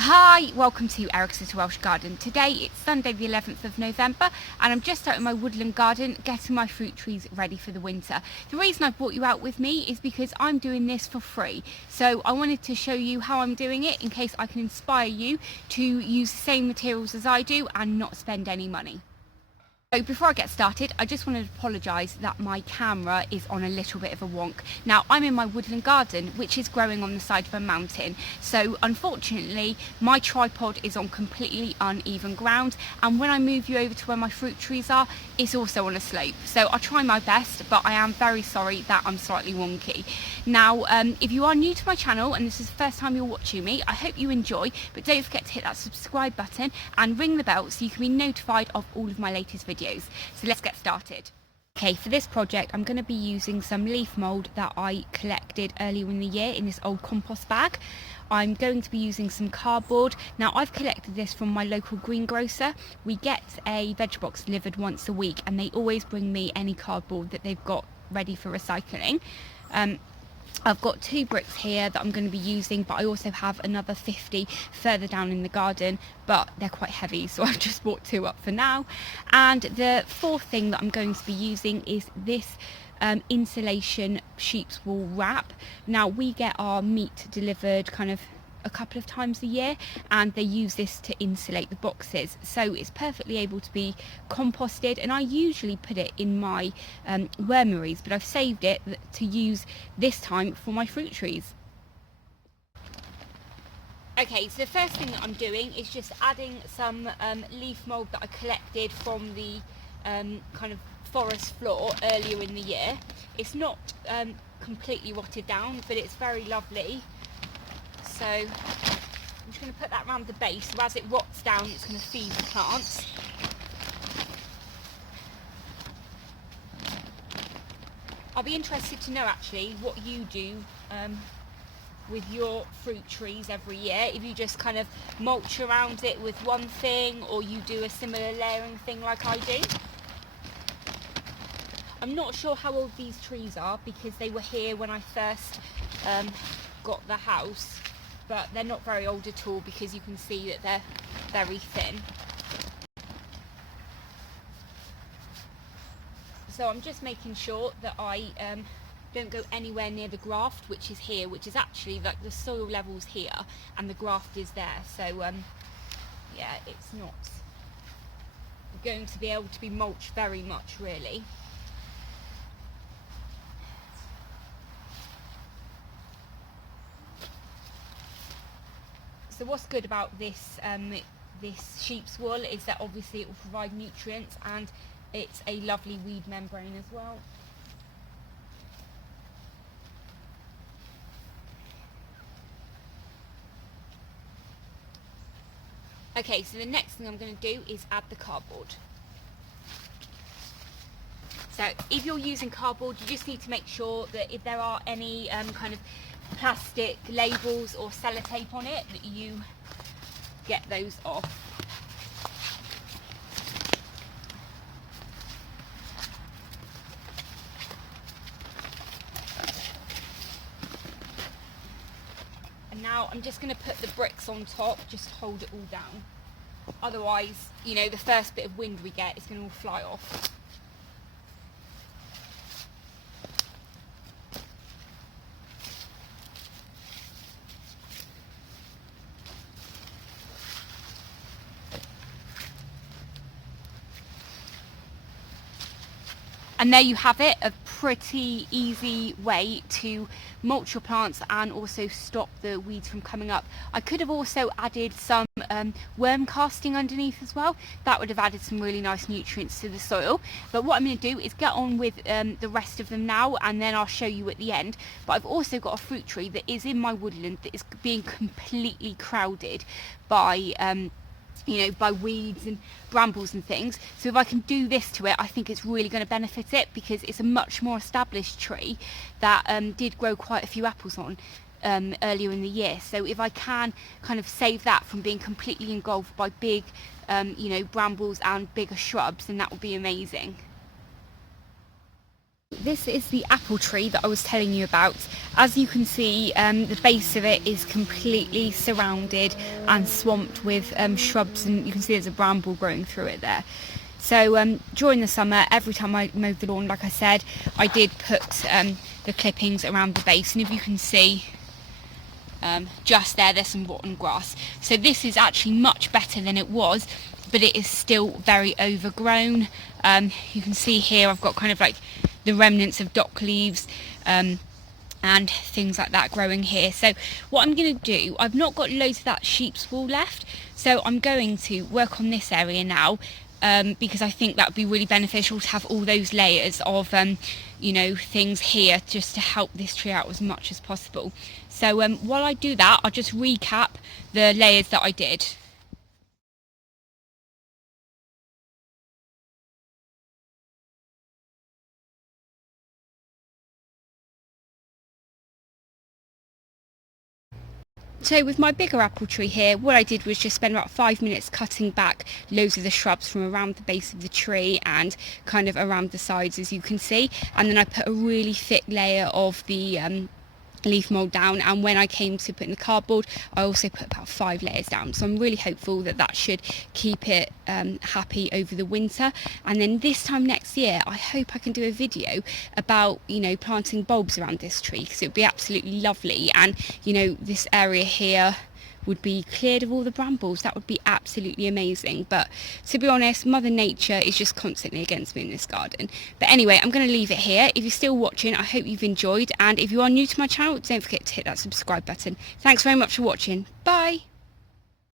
Hi, welcome to Eric's Little Welsh Garden. Today it's Sunday the 11th of November and I'm just out in my woodland garden getting my fruit trees ready for the winter. The reason I brought you out with me is because I'm doing this for free. So I wanted to show you how I'm doing it in case I can inspire you to use the same materials as I do and not spend any money. So before I get started, I just want to apologise that my camera is on a little bit of a wonk. Now, I'm in my woodland garden, which is growing on the side of a mountain. So unfortunately, my tripod is on completely uneven ground. And when I move you over to where my fruit trees are, it's also on a slope. So I'll try my best, but I am very sorry that I'm slightly wonky. Now, if you are new to my channel and this is the first time you're watching me, I hope you enjoy, but don't forget to hit that subscribe button and ring the bell so you can be notified of all of my latest videos. So let's get started. Okay, for this project I'm going to be using some leaf mould that I collected earlier in the year in this old compost bag. I'm going to be using some cardboard. Now, I've collected this from my local greengrocer. We get a veg box delivered once a week and they always bring me any cardboard that they've got ready for recycling. I've got 2 bricks here that I'm going to be using, but I also have another 50 further down in the garden, but they're quite heavy, so I've just bought 2 up for now. And the 4th thing that I'm going to be using is this insulation sheep's wool wrap. Now, we get our meat delivered kind of a couple of times a year and they use this to insulate the boxes, so it's perfectly able to be composted, and I usually put it in my wormeries, but I've saved it to use this time for my fruit trees. Okay, so the first thing that I'm doing is just adding some leaf mould that I collected from the kind of forest floor earlier in the year. It's not completely rotted down, but it's very lovely. So I'm just going to put that around the base, so as it rots down it's going to feed the plants. I'll be interested to know actually what you do with your fruit trees every year, if you just kind of mulch around it with one thing or you do a similar layering thing like I do. I'm not sure how old these trees are because they were here when I first got the house, but they're not very old at all because you can see that they're very thin. So I'm just making sure that I don't go anywhere near the graft, which is here, which is actually like the soil level's here and the graft is there. So yeah, it's not going to be able to be mulched very much really. So what's good about this this sheep's wool is that obviously it will provide nutrients and it's a lovely weed membrane as well. Okay, so the next thing I'm going to do is add the cardboard. So if you're using cardboard, you just need to make sure that if there are any kind of plastic labels or sellotape on it, that you get those off. And now I'm just going to put the bricks on top, just hold it all down. Otherwise, you know, the first bit of wind we get is going to all fly off. And there you have it, a pretty easy way to mulch your plants and also stop the weeds from coming up. I could have also added some worm casting underneath as well. That would have added some really nice nutrients to the soil. But what I'm going to do is get on with the rest of them now, and then I'll show you at the end. But I've also got a fruit tree that is in my woodland that is being completely crowded by you know, by weeds and brambles and things. So if I can do this to it, I think it's really going to benefit it because it's a much more established tree that did grow quite a few apples on earlier in the year. So if I can kind of save that from being completely engulfed by big you know, brambles and bigger shrubs, then that would be amazing. This is the apple tree that I was telling you about. As you can see, the base of it is completely surrounded and swamped with shrubs, and you can see there's a bramble growing through it there. So during the summer, every time I mowed the lawn, like I said, I did put the clippings around the base, and if you can see just there's some rotten grass. So this is actually much better than it was, but it is still very overgrown. You can see here I've got kind of like the remnants of dock leaves and things like that growing here. So what I'm going to do, I've not got loads of that sheep's wool left, so I'm going to work on this area now, because I think that would be really beneficial to have all those layers of you know, things here just to help this tree out as much as possible. So while I do that, I'll just recap the layers that I did. So with my bigger apple tree here, what I did was just spend about 5 minutes cutting back loads of the shrubs from around the base of the tree and kind of around the sides, as you can see, and then I put a really thick layer of the leaf mould down, and when I came to putting the cardboard, I also put about 5 layers down. So I'm really hopeful that that should keep it happy over the winter. And then this time next year, I hope I can do a video about, you know, planting bulbs around this tree, because it would be absolutely lovely, and you know, this area here would be cleared of all the brambles. That would be absolutely amazing. But to be honest, Mother Nature is just constantly against me in this garden. But anyway, I'm going to leave it here. If you're still watching, I hope you've enjoyed, and if you are new to my channel, don't forget to hit that subscribe button. Thanks very much for watching. Bye.